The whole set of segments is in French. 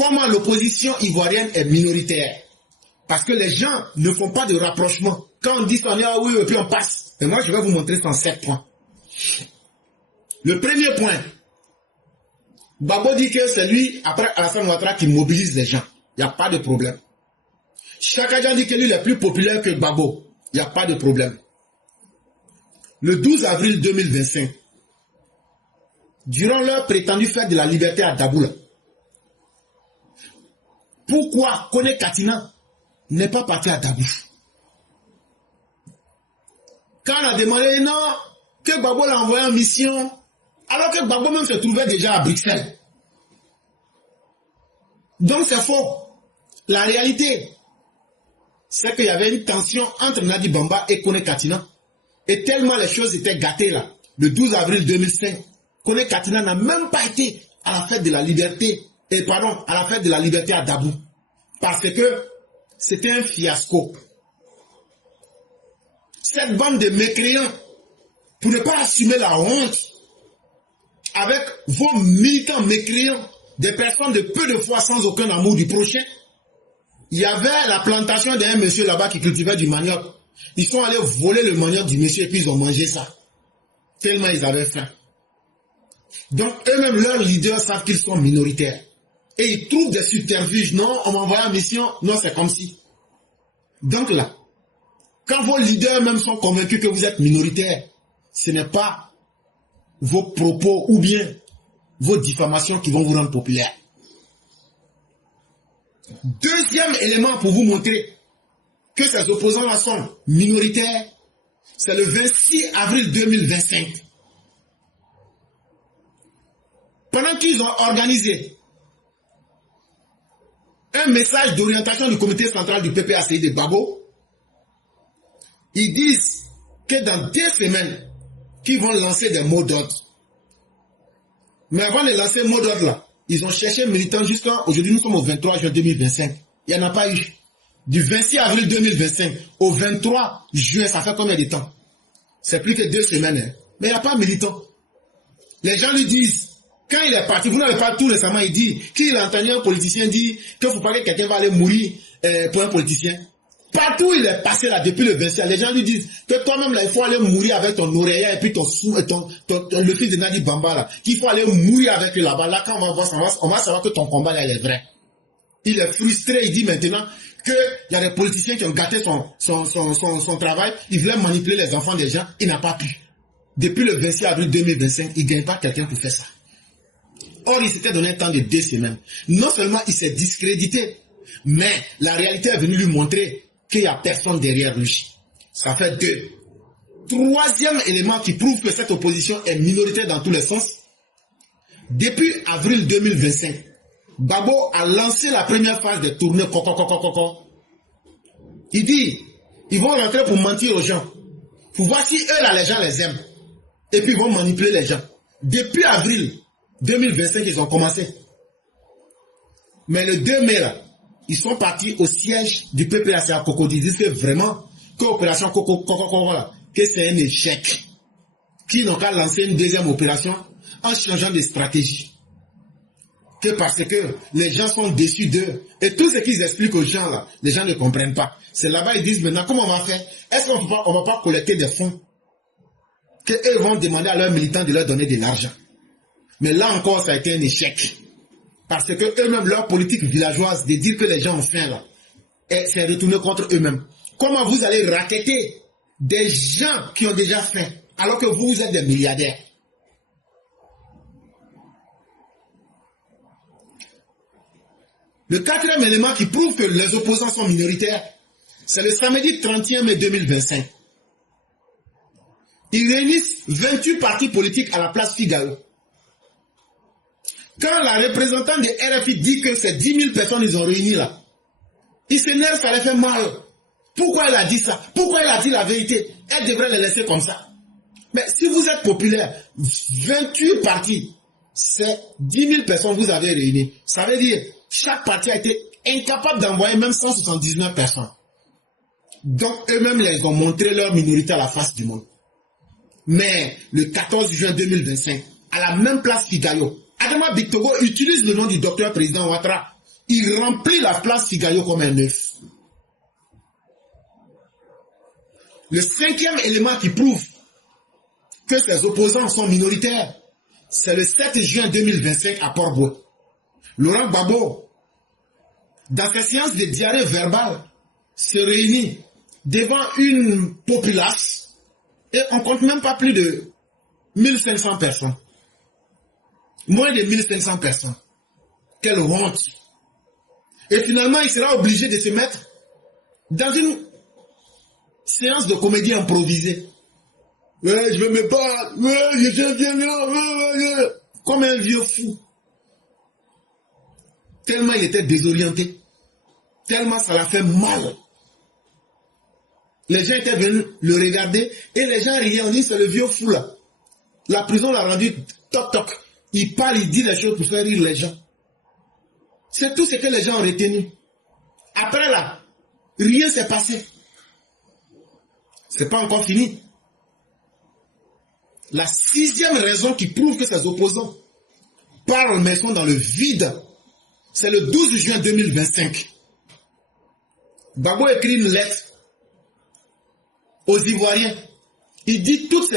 comment l'opposition ivoirienne est minoritaire. Parce que les gens ne font pas de rapprochement. Quand on dit ça, on dit ah oui, et puis on passe. Et moi, je vais vous montrer ça en 7 points. Le premier point, Gbagbo dit que c'est lui, après Alassane Ouattara, qui mobilise les gens. Il n'y a pas de problème. Chaka Dia dit que lui, il est plus populaire que Gbagbo. Il n'y a pas de problème. Le 12 avril 2025, durant leur prétendue fête de la liberté à Daboula, pourquoi Kone Katina n'est pas parti à Dabou? Quand on a demandé non, que Gbagbo l'a envoyé en mission, alors que Gbagbo même se trouvait déjà à Bruxelles. Donc c'est faux. La réalité, c'est qu'il y avait une tension entre Nadi Bamba et Kone Katina. Et tellement les choses étaient gâtées là. Le 12 avril 2005, Kone Katina n'a même pas été à la fête de la liberté. À la fête de la liberté à Dabou. Parce que c'était un fiasco. Cette bande de mécréants, pour ne pas assumer la honte, avec vos militants mécréants, des personnes de peu de foi sans aucun amour du prochain, il y avait la plantation d'un monsieur là-bas qui cultivait du manioc. Ils sont allés voler le manioc du monsieur et puis ils ont mangé ça. Tellement ils avaient faim. Donc eux-mêmes, leurs leaders savent qu'ils sont minoritaires. Et ils trouvent des subterfuges. Non, on m'envoie en mission. Non, c'est comme si. Donc là, quand vos leaders même sont convaincus que vous êtes minoritaire, ce n'est pas vos propos ou bien vos diffamations qui vont vous rendre populaire. Deuxième élément pour vous montrer que ces opposants-là sont minoritaires, c'est le 26 avril 2025. Pendant qu'ils ont organisé un message d'orientation du comité central du PPACI de Gbagbo, ils disent que dans 2 semaines, qu'ils vont lancer des mots d'ordre. Mais avant de lancer mot d'ordre là, ils ont cherché militants jusqu'à aujourd'hui, nous sommes au 23 juin 2025. Il n'y en a pas eu. Du 26 avril 2025 au 23 juin, ça fait combien de temps? C'est plus que 2 semaines. Hein? Mais il n'y a pas de militant. Les gens lui disent, quand il est parti, vous n'avez pas tout récemment, il dit, qu'il a entendu un politicien dire qu'il ne faut pas que quelqu'un va aller mourir pour un politicien. Partout il est passé là depuis le 26, les gens lui disent que toi-même là, il faut aller mourir avec ton oreiller et puis le fils de Nadi Bamba là, qu'il faut aller mourir avec lui là-bas. Là, quand on va voir, on va savoir que ton combat là, il est vrai. Il est frustré, il dit maintenant qu'il y a des politiciens qui ont gâté son travail, il voulait manipuler les enfants des gens, il n'a pas pu. Depuis le 26 avril 2025, il ne gagne pas quelqu'un pour faire ça. Or, il s'était donné un temps de 2 semaines. Non seulement il s'est discrédité, mais la réalité est venue lui montrer qu'il n'y a personne derrière lui. Ça fait 2. Troisième élément qui prouve que cette opposition est minoritaire dans tous les sens. Depuis avril 2025, Gbagbo a lancé la première phase des tournées. Il dit, ils vont rentrer pour mentir aux gens. Pour voir si eux là, les gens les aiment. Et puis ils vont manipuler les gens. Depuis avril 2025, ils ont commencé. Mais le 2 mai là, ils sont partis au siège du PPACI à Cocody. Ils disent que vraiment, que l'opération Coco là, que c'est un échec. Qu'ils n'ont qu'à lancer une deuxième opération en changeant de stratégie. Que parce que les gens sont déçus d'eux. Et tout ce qu'ils expliquent aux gens là, les gens ne comprennent pas. C'est là-bas ils disent maintenant, comment on va faire? Est-ce qu'on ne va pas collecter des fonds? Qu'eux vont demander à leurs militants de leur donner de l'argent. Mais là encore, ça a été un échec. Parce que eux-mêmes, leur politique villageoise de dire que les gens ont faim là, c'est retourné contre eux-mêmes. Comment vous allez racketter des gens qui ont déjà faim, alors que vous êtes des milliardaires? Le 4e élément qui prouve que les opposants sont minoritaires, c'est le samedi 31 mai 2025. Ils réunissent 28 partis politiques à la place Figaro. Quand la représentante de RFI dit que c'est 10 000 personnes ils ont réuni là, ils s'énervent, ça les fait mal. Pourquoi elle a dit ça? Pourquoi elle a dit la vérité? Elle devrait les laisser comme ça. Mais si vous êtes populaire, 28 partis, c'est 10 000 personnes que vous avez réunies. Ça veut dire chaque parti a été incapable d'envoyer même 179 personnes. Donc eux-mêmes les ont montré leur minorité à la face du monde. Mais le 14 juin 2025, à la même place Figaro, Adama Bictogo utilise le nom du docteur président Ouattara il remplit la place Figayo comme un œuf. Le cinquième élément qui prouve que ses opposants sont minoritaires, c'est le 7 juin 2025 à Port-Bouet. Laurent Gbagbo, dans ses séances de diarrhée verbale, se réunit devant une populace et on compte même pas plus de 1500 personnes. Moins de 1500 personnes. Quelle honte! Et finalement, il sera obligé de se mettre dans une séance de comédie improvisée. Ouais, je vais me battre. Ouais, je viens là. Comme un vieux fou. Tellement il était désorienté. Tellement ça l'a fait mal. Les gens étaient venus le regarder et les gens riaient. On dit c'est le vieux fou là. La prison l'a rendu toc toc. Il parle, il dit les choses pour faire rire les gens. C'est tout ce que les gens ont retenu. Après là, rien s'est passé. C'est pas encore fini. La sixième raison qui prouve que ses opposants parlent mais sont dans le vide, c'est le 12 juin 2025. Gbagbo écrit une lettre aux Ivoiriens. Il dit tous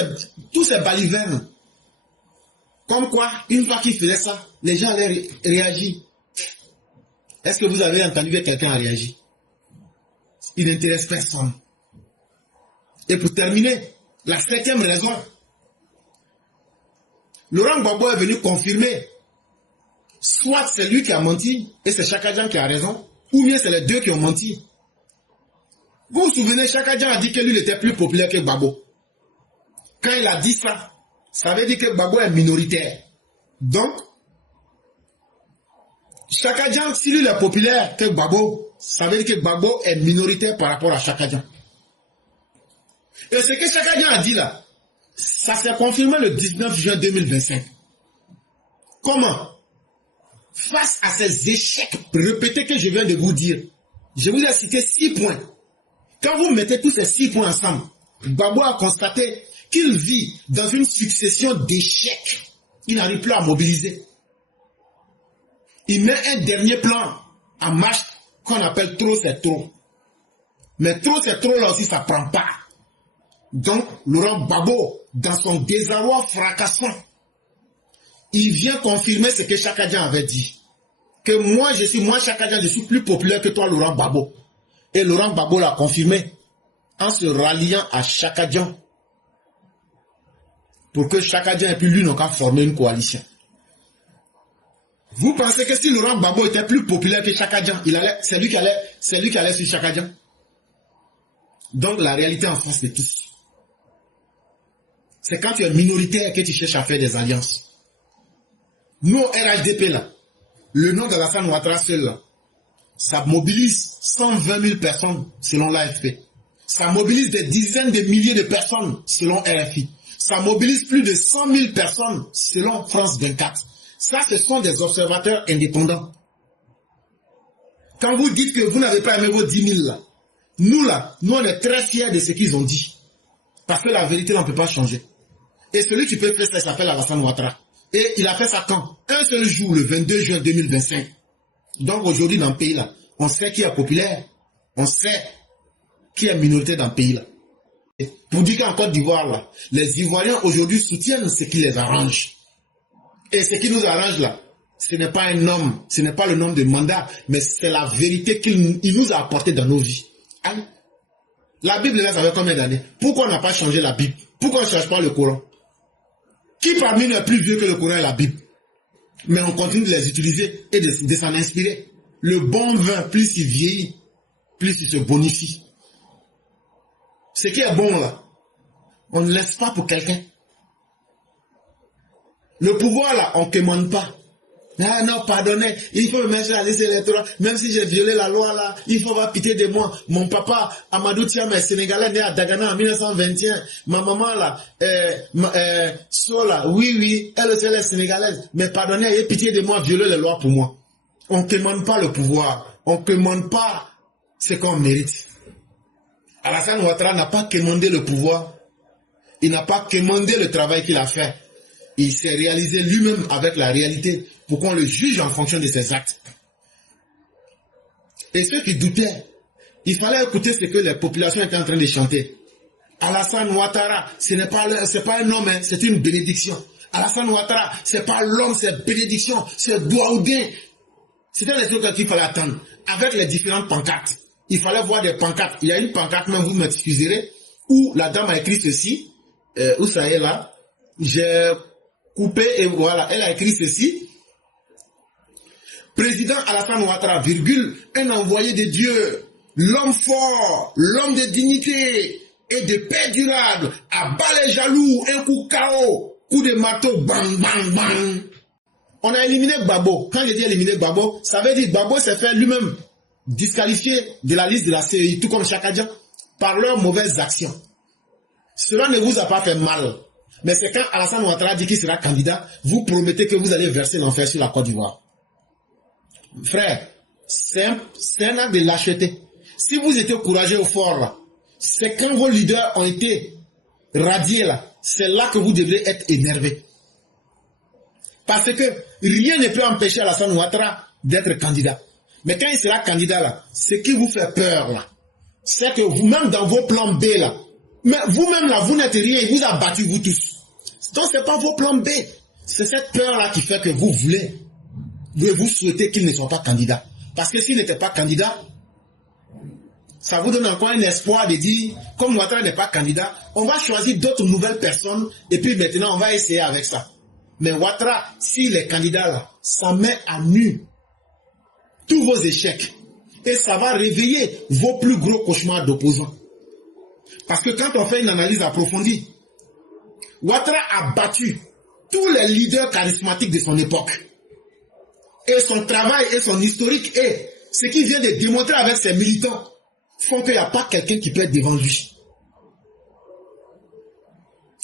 ces balivernes. Comme quoi, une fois qu'il faisait ça, les gens allaient réagir. Est-ce que vous avez entendu que quelqu'un a réagi? Il n'intéresse personne. Et pour terminer, la septième raison, Laurent Gbagbo est venu confirmer soit c'est lui qui a menti et c'est Chaka Dian qui a raison, ou bien c'est les deux qui ont menti. Vous vous souvenez, Chaka Dian a dit que lui était plus populaire que Gbagbo. Quand il a dit ça, ça veut dire que Gbagbo est minoritaire. Donc, Chaka Dian, si lui est populaire que Gbagbo, ça veut dire que Gbagbo est minoritaire par rapport à Chaka Dian. Et ce que Chaka Dian a dit là, ça s'est confirmé le 19 juin 2025. Comment? Face à ces échecs répétés que je viens de vous dire, je vous ai cité 6 points. Quand vous mettez tous ces 6 points ensemble, Gbagbo a constaté qu'il vit dans une succession d'échecs. Il n'arrive plus à mobiliser. Il met un dernier plan en marche qu'on appelle trop c'est trop. Mais trop c'est trop là aussi ça ne prend pas. Donc Laurent Gbagbo, dans son désarroi fracassant, il vient confirmer ce que Chaka Dian avait dit. Que moi Chaka Dian, je suis plus populaire que toi Laurent Gbagbo. Et Laurent Gbagbo l'a confirmé en se ralliant à Chaka Dian. Pour que Chaka Dian et puis lui n'ont qu'à former une coalition. Vous pensez que si Laurent Gbagbo était plus populaire que Chaka Dian, c'est lui qui allait sur Chaka Dian? Donc la réalité en face de tous. C'est quand tu es minoritaire que tu cherches à faire des alliances. Nous, RHDP là, le nom d'Alassane Ouattara seul là, ça mobilise 120 000 personnes selon l'AFP. Ça mobilise des dizaines de milliers de personnes selon RFI. Ça mobilise plus de 100 000 personnes selon France 24. Ça, ce sont des observateurs indépendants. Quand vous dites que vous n'avez pas aimé vos 10 000 là, nous on est très fiers de ce qu'ils ont dit. Parce que la vérité, on ne peut pas changer. Et celui qui peut faire ça, il s'appelle Alassane Ouattara. Et il a fait ça quand? Un seul jour, le 22 juin 2025. Donc aujourd'hui, dans le pays là, on sait qui est populaire. On sait qui est minoritaire dans le pays là. Et pour dire qu'en Côte d'Ivoire là, les Ivoiriens aujourd'hui soutiennent ce qui les arrange. Et ce qui nous arrange là, ce n'est pas un nom, ce n'est pas le nom de mandat, mais c'est la vérité qu'il nous a apporté dans nos vies. Hein? La Bible là, ça fait combien d'années? Pourquoi on n'a pas changé la Bible? Pourquoi on ne cherche pas le Coran? Qui parmi nous est plus vieux que le Coran et la Bible? Mais on continue de les utiliser et de s'en inspirer. Le bon vin, plus il vieillit, plus il se bonifie. Ce qui est bon là, on ne laisse pas pour quelqu'un. Le pouvoir là, on ne commande pas. Ah non, pardonnez, il faut me mettre sur la liste électorale. Même si j'ai violé la loi là, il faut avoir pitié de moi. Mon papa, Amadou Thiam, est sénégalais, né à Dagana en 1921. Ma maman là, Sola, oui, elle aussi elle est sénégalaise. Mais pardonnez, ayez pitié de moi, violer les lois pour moi. On ne commande pas le pouvoir. On ne commande pas ce qu'on mérite. Alassane Ouattara n'a pas commandé le pouvoir. Il n'a pas commandé le travail qu'il a fait. Il s'est réalisé lui-même avec la réalité pour qu'on le juge en fonction de ses actes. Et ceux qui doutaient, il fallait écouter ce que les populations étaient en train de chanter. Alassane Ouattara, c'est pas un homme, hein, c'est une bénédiction. Alassane Ouattara, c'est pas l'homme, c'est bénédiction, c'est Douaoudin. C'était les trucs qu'il fallait attendre. Avec les différentes pancartes. Il fallait voir des pancartes. Il y a une pancarte, même vous m'excuserez, où la dame a écrit ceci. Où ça est là? J'ai coupé et voilà. Elle a écrit ceci. Président Alassane Ouattara, virgule, un envoyé de Dieu, l'homme fort, l'homme de dignité et de paix durable, abat les jaloux, un coup KO, coup de marteau, bang, bang, bang. On a éliminé Gbagbo. Quand je dis éliminer Gbagbo, ça veut dire Gbagbo s'est fait lui-même disqualifier de la liste de la CEI, tout comme Chakadjan, par leurs mauvaises actions. Cela ne vous a pas fait mal. Mais c'est quand Alassane Ouattara dit qu'il sera candidat, vous promettez que vous allez verser l'enfer sur la Côte d'Ivoire. Frère, c'est un acte de lâcheté. Si vous étiez courageux au fort, là, c'est quand vos leaders ont été radiés, là, c'est là que vous devrez être énervé. Parce que rien ne peut empêcher Alassane Ouattara d'être candidat. Mais quand il sera candidat, là, ce qui vous fait peur, là, c'est que vous-même dans vos plans B, là, mais vous-même, là, vous n'êtes rien, il vous a battu, vous tous. Donc, ce n'est pas vos plans B. C'est cette peur-là qui fait que vous souhaitez qu'ils ne soient pas candidats. Parce que s'ils n'étaient pas candidats, ça vous donne encore un espoir de dire, comme Ouattara n'est pas candidat, on va choisir d'autres nouvelles personnes, et puis maintenant, on va essayer avec ça. Mais Ouattara, s'il est candidat là, ça met à nu tous vos échecs. Et ça va réveiller vos plus gros cauchemars d'opposants. Parce que quand on fait une analyse approfondie, Ouattara a battu tous les leaders charismatiques de son époque. Et son travail et son historique et ce qu'il vient de démontrer avec ses militants font qu'il n'y a pas quelqu'un qui peut être devant lui.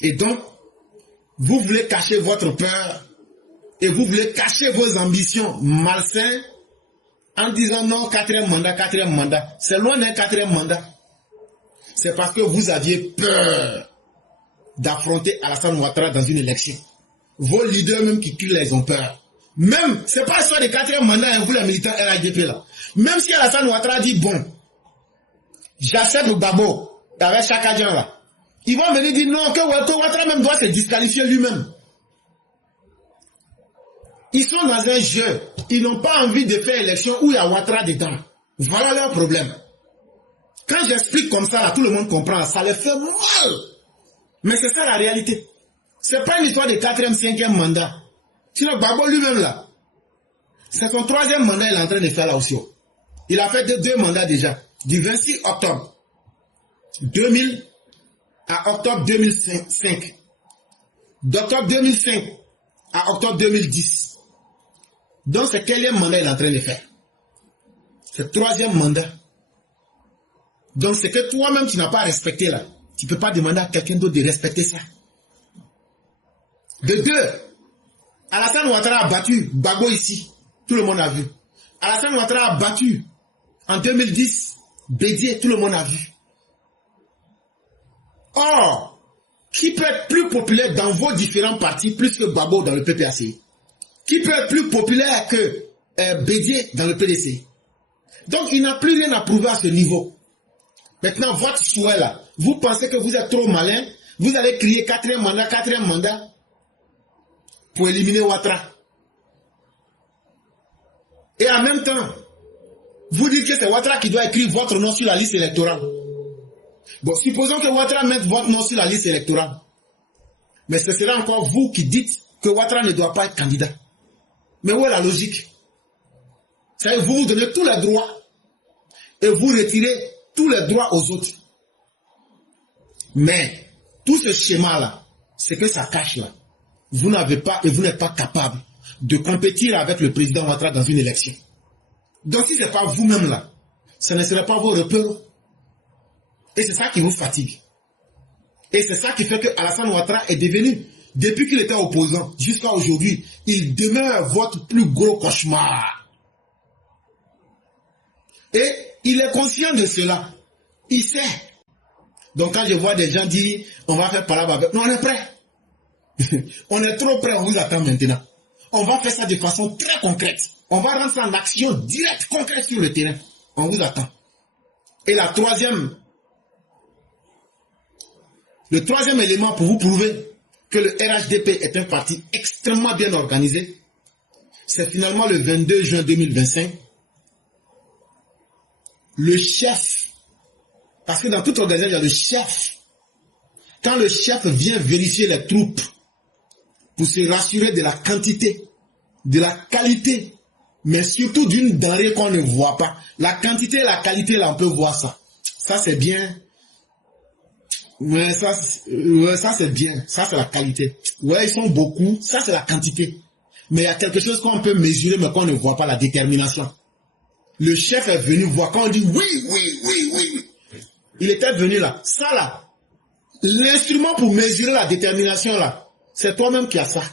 Et donc, vous voulez cacher votre peur et vous voulez cacher vos ambitions malsaines en disant non, quatrième mandat. C'est loin d'un quatrième mandat. C'est parce que vous aviez peur d'affronter Alassane Ouattara dans une élection. Vos leaders même qui crient, ils ont peur. Même, c'est pas ça de quatrième mandat, hein, vous les militants RADP là. Même si Alassane Ouattara dit bon, j'accepte le Gbagbo avec Chakadjan là. Ils vont venir dire non, que Ouattara même doit se disqualifier lui-même. Ils sont dans un jeu. Ils n'ont pas envie de faire élection où il y a Ouattara dedans. Voilà leur problème. Quand j'explique comme ça, là, tout le monde comprend. Ça les fait mal. Mais c'est ça la réalité. C'est pas une histoire de quatrième, cinquième mandat. Sinon, Gbagbo lui-même là, c'est son troisième mandat qu'il est en train de faire là aussi. Il a fait deux mandats déjà. Du 26 octobre 2000 à octobre 2005. D'octobre 2005 à octobre 2010. Donc c'est quel mandat il est en train de faire? C'est troisième mandat. Donc c'est que toi-même tu n'as pas respecté là. Tu ne peux pas demander à quelqu'un d'autre de respecter ça. De deux, Alassane Ouattara a battu Gbagbo ici. Tout le monde a vu. Alassane Ouattara a battu en 2010 Bédié. Tout le monde a vu. Or, qui peut être plus populaire dans vos différents partis plus que Gbagbo dans le PPACI? Qui peut être plus populaire que Bédié dans le PDC? Donc, il n'a plus rien à prouver à ce niveau. Maintenant, votre souhait là, vous pensez que vous êtes trop malin, vous allez crier quatrième mandat, pour éliminer Ouattara. Et en même temps, vous dites que c'est Ouattara qui doit écrire votre nom sur la liste électorale. Bon, supposons que Ouattara mette votre nom sur la liste électorale. Mais ce sera encore vous qui dites que Ouattara ne doit pas être candidat. Mais où est la logique? C'est-à-dire vous donnez tous les droits et vous retirez tous les droits aux autres. Mais tout ce schéma-là, c'est que ça cache là. Vous n'avez pas et vous n'êtes pas capable de compétir avec le président Ouattara dans une élection. Donc si ce n'est pas vous-même là, ce ne serait pas vos repères. Et c'est ça qui vous fatigue. Et c'est ça qui fait que Alassane Ouattara est devenu, depuis qu'il était opposant jusqu'à aujourd'hui, il demeure votre plus gros cauchemar. Et il est conscient de cela. Il sait. Donc quand je vois des gens dire, on va faire palabre avec... Non, on est prêt. On est trop prêt, on vous attend maintenant. On va faire ça de façon très concrète. On va rendre ça en action directe, concrète sur le terrain. On vous attend. Et le troisième élément pour vous prouver que le RHDP est un parti extrêmement bien organisé, c'est finalement le 22 juin 2025, le chef, parce que dans toute organisation, il y a le chef. Quand le chef vient vérifier les troupes pour se rassurer de la quantité, de la qualité, mais surtout d'une denrée qu'on ne voit pas. La quantité et la qualité, là, on peut voir ça. Ça, c'est bien. Ouais, ça c'est bien. Ça, c'est la qualité. Ouais, ils sont beaucoup. Ça, c'est la quantité. Mais il y a quelque chose qu'on peut mesurer, mais qu'on ne voit pas, la détermination. Le chef est venu voir. Quand on dit oui. Il était venu là. Ça, là. L'instrument pour mesurer la détermination, là, c'est toi-même qui as ça.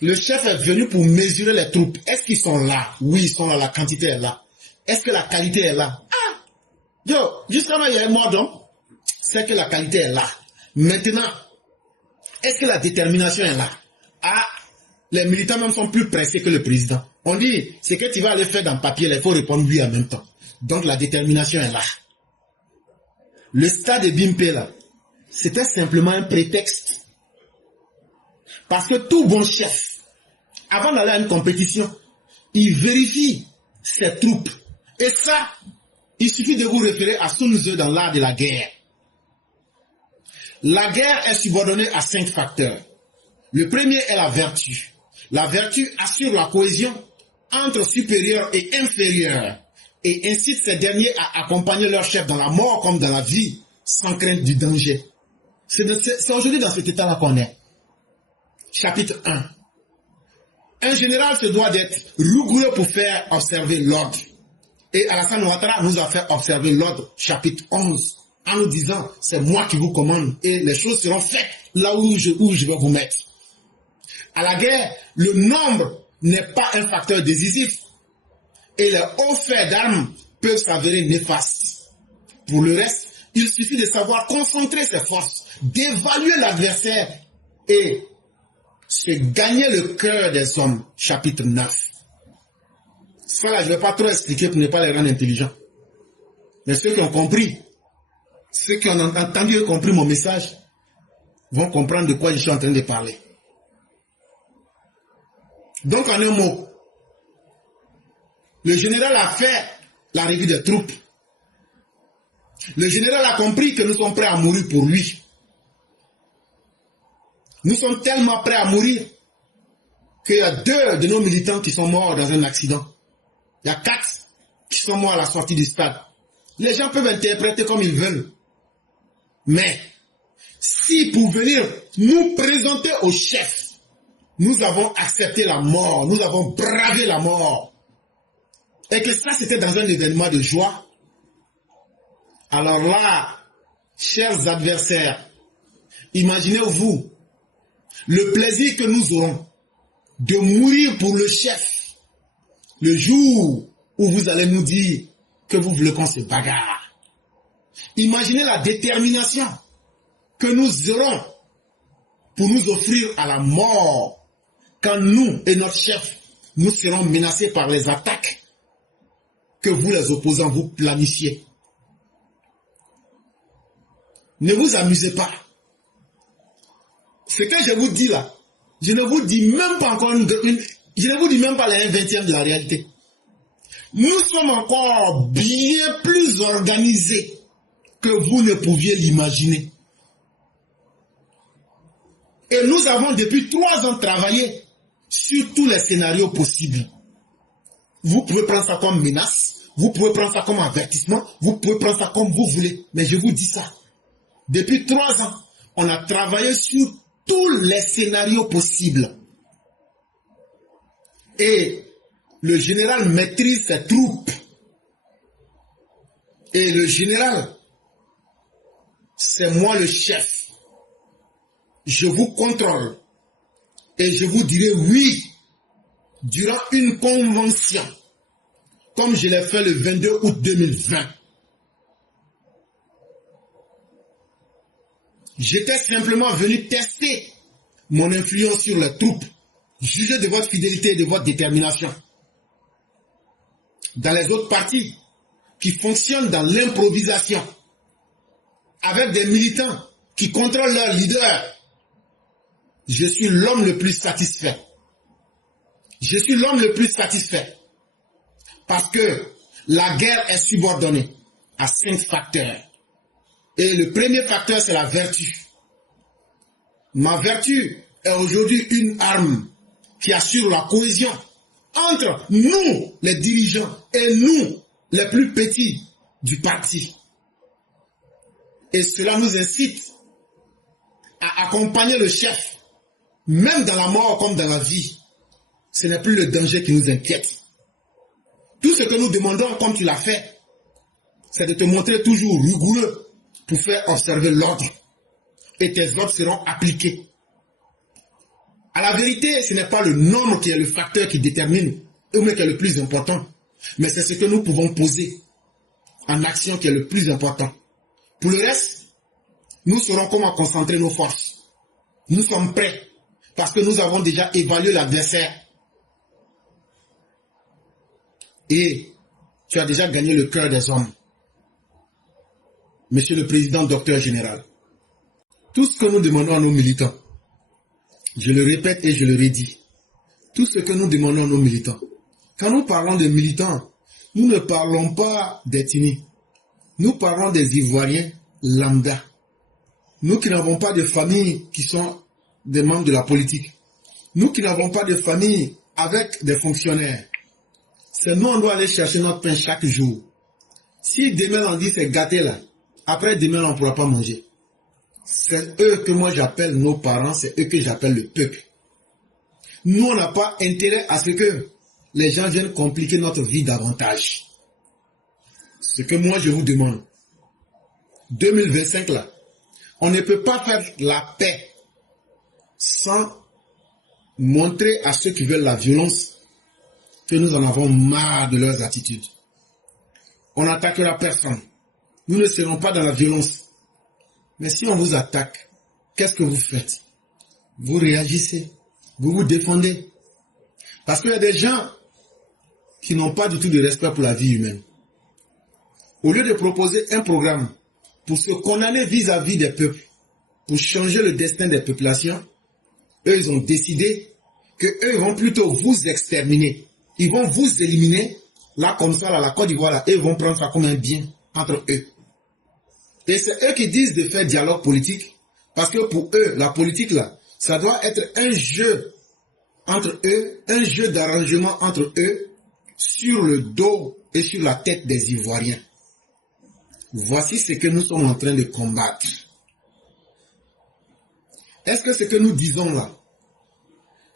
Le chef est venu pour mesurer les troupes. Est-ce qu'ils sont là? Oui, ils sont là. La quantité est là. Est-ce que la qualité est là? Ah! Yo, jusqu'à là, il y a un mot donc. C'est que la qualité est là. Maintenant, est-ce que la détermination est là? Ah! Les militants même sont plus pressés que le président. On dit, c'est que tu vas aller faire dans le papier, il faut répondre oui en même temps. Donc la détermination est là. Le stade de Bimpe là, c'était simplement un prétexte. Parce que tout bon chef, avant d'aller à une compétition, il vérifie ses troupes. Et ça, il suffit de vous référer à Sun Tzu dans l'art de la guerre. La guerre est subordonnée à 5 facteurs. Le premier est la vertu. La vertu assure la cohésion entre supérieurs et inférieurs et incite ces derniers à accompagner leur chef dans la mort comme dans la vie, sans crainte du danger. C'est aujourd'hui dans cet état-là qu'on est. Chapitre 1. Un général se doit d'être rigoureux pour faire observer l'ordre. Et Alassane Ouattara nous a fait observer l'ordre, chapitre 11, en nous disant, c'est moi qui vous commande et les choses seront faites là où je vais vous mettre. À la guerre, le nombre n'est pas un facteur décisif et les hauts faits d'armes peuvent s'avérer néfastes. Pour le reste, il suffit de savoir concentrer ses forces, d'évaluer l'adversaire et se gagner le cœur des hommes. Chapitre 9. Ça là, je ne vais pas trop expliquer pour ne pas les rendre intelligents. Mais ceux qui ont compris, ceux qui ont entendu et compris mon message, vont comprendre de quoi je suis en train de parler. Donc en un mot, le général a fait la revue des troupes. Le général a compris que nous sommes prêts à mourir pour lui. Nous sommes tellement prêts à mourir qu'il y a 2 de nos militants qui sont morts dans un accident. Il y a 4 qui sont morts à la sortie du stade. Les gens peuvent interpréter comme ils veulent. Mais si pour venir nous présenter au chef, nous avons accepté la mort, nous avons bravé la mort, et que ça c'était dans un événement de joie, alors là, chers adversaires, imaginez-vous le plaisir que nous aurons de mourir pour le chef le jour où vous allez nous dire que vous voulez qu'on se bagarre. Imaginez la détermination que nous aurons pour nous offrir à la mort quand nous et notre chef, nous serons menacés par les attaques que vous les opposants vous planifiez. Ne vous amusez pas. Ce que je vous dis là, je ne vous dis même pas encore je ne vous dis même pas les 1/20 de la réalité. Nous sommes encore bien plus organisés que vous ne pouviez l'imaginer. Et nous avons depuis 3 ans travaillé sur tous les scénarios possibles. Vous pouvez prendre ça comme menace, vous pouvez prendre ça comme avertissement, vous pouvez prendre ça comme vous voulez. Mais je vous dis ça. Depuis 3 ans, on a travaillé sur tous les scénarios possibles. Et le général maîtrise ses troupes. Et le général, c'est moi le chef. Je vous contrôle. Et je vous dirai oui durant une convention, comme je l'ai fait le 22 août 2020. J'étais simplement venu tester mon influence sur les troupes, juger de votre fidélité et de votre détermination. Dans les autres parties, qui fonctionne dans l'improvisation, avec des militants qui contrôlent leur leader, je suis l'homme le plus satisfait. Je suis l'homme le plus satisfait. Parce que la guerre est subordonnée à 5 facteurs. Et le premier facteur, c'est la vertu. Ma vertu est aujourd'hui une arme qui assure la cohésion entre nous, les dirigeants, et nous, les plus petits du parti. Et cela nous incite à accompagner le chef, même dans la mort comme dans la vie. Ce n'est plus le danger qui nous inquiète. Tout ce que nous demandons, comme tu l'as fait, c'est de te montrer toujours rigoureux pour faire observer l'ordre. Et tes ordres seront appliqués. À la vérité, ce n'est pas le nombre qui est le facteur qui détermine, ou même qui est le plus important, mais c'est ce que nous pouvons poser en action qui est le plus important. Pour le reste, nous saurons comment concentrer nos forces. Nous sommes prêts, parce que nous avons déjà évalué l'adversaire. Et tu as déjà gagné le cœur des hommes. Monsieur le Président, Docteur Général, tout ce que nous demandons à nos militants, je le répète et je le redis, tout ce que nous demandons à nos militants, quand nous parlons de militants, nous ne parlons pas d'ethnie, nous parlons des Ivoiriens lambda. Nous qui n'avons pas de famille qui sont des membres de la politique, nous qui n'avons pas de famille avec des fonctionnaires, c'est nous on doit aller chercher notre pain chaque jour. Si demain on dit c'est gâté là, après demain on ne pourra pas manger. C'est eux que moi j'appelle nos parents, c'est eux que j'appelle le peuple. Nous on n'a pas intérêt à ce que les gens viennent compliquer notre vie davantage. Ce que moi je vous demande, 2025 là, on ne peut pas faire la paix sans montrer à ceux qui veulent la violence que nous en avons marre de leurs attitudes. On n'attaquera personne. Nous ne serons pas dans la violence. Mais si on vous attaque, qu'est-ce que vous faites? Vous réagissez, vous vous défendez. Parce qu'il y a des gens qui n'ont pas du tout de respect pour la vie humaine. Au lieu de proposer un programme pour se condamner vis-à-vis des peuples, pour changer le destin des populations, eux, ils ont décidé qu'eux vont plutôt vous exterminer. Ils vont vous éliminer, là comme ça, là, la Côte d'Ivoire, là, et ils vont prendre ça comme un bien entre eux. Et c'est eux qui disent de faire dialogue politique, parce que pour eux, la politique, là, ça doit être un jeu entre eux, un jeu d'arrangement entre eux, sur le dos et sur la tête des Ivoiriens. Voici ce que nous sommes en train de combattre. Est-ce que ce que nous disons là,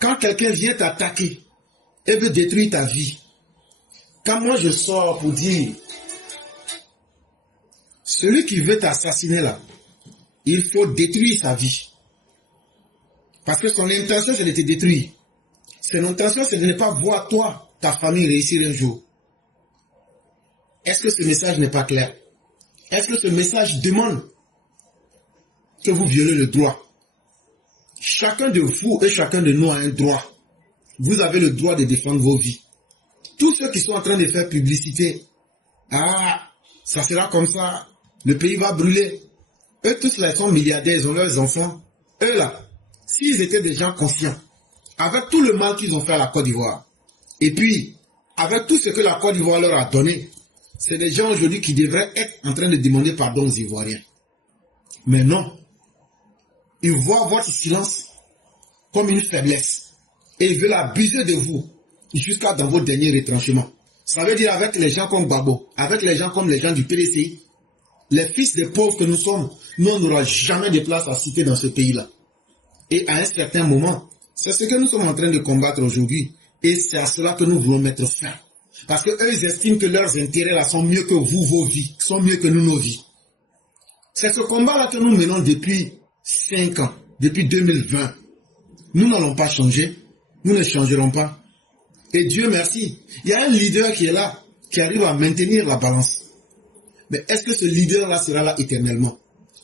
quand quelqu'un vient t'attaquer et veut détruire ta vie, quand moi je sors pour dire, celui qui veut t'assassiner là, il faut détruire sa vie. Parce que son intention c'est de te détruire. Son intention c'est de ne pas voir toi, ta famille réussir un jour. Est-ce que ce message n'est pas clair? Est-ce que ce message demande que vous violez le droit? Chacun de vous et chacun de nous a un droit. Vous avez le droit de défendre vos vies. Tous ceux qui sont en train de faire publicité, ah, ça sera comme ça, le pays va brûler. Eux tous là, ils sont milliardaires, ils ont leurs enfants. Eux là, s'ils étaient des gens conscients, avec tout le mal qu'ils ont fait à la Côte d'Ivoire, et puis, avec tout ce que la Côte d'Ivoire leur a donné, c'est des gens aujourd'hui qui devraient être en train de demander pardon aux Ivoiriens. Mais non. Ils voient votre silence comme une faiblesse. Et ils veulent abuser de vous jusqu'à dans vos derniers retranchements. Ça veut dire avec les gens comme Babo, avec les gens comme les gens du PDCI, les fils des pauvres que nous sommes, nous on n'aura jamais de place à citer dans ce pays-là. Et à un certain moment, c'est ce que nous sommes en train de combattre aujourd'hui. Et c'est à cela que nous voulons mettre fin. Parce qu'eux, ils estiment que leurs intérêts là sont mieux que vous, vos vies, sont mieux que nous, nos vies. C'est ce combat-là que nous menons depuis 5 ans, depuis 2020. Nous n'allons pas changer, nous ne changerons pas. Et Dieu merci, il y a un leader qui est là, qui arrive à maintenir la balance. Mais est-ce que ce leader-là sera là éternellement?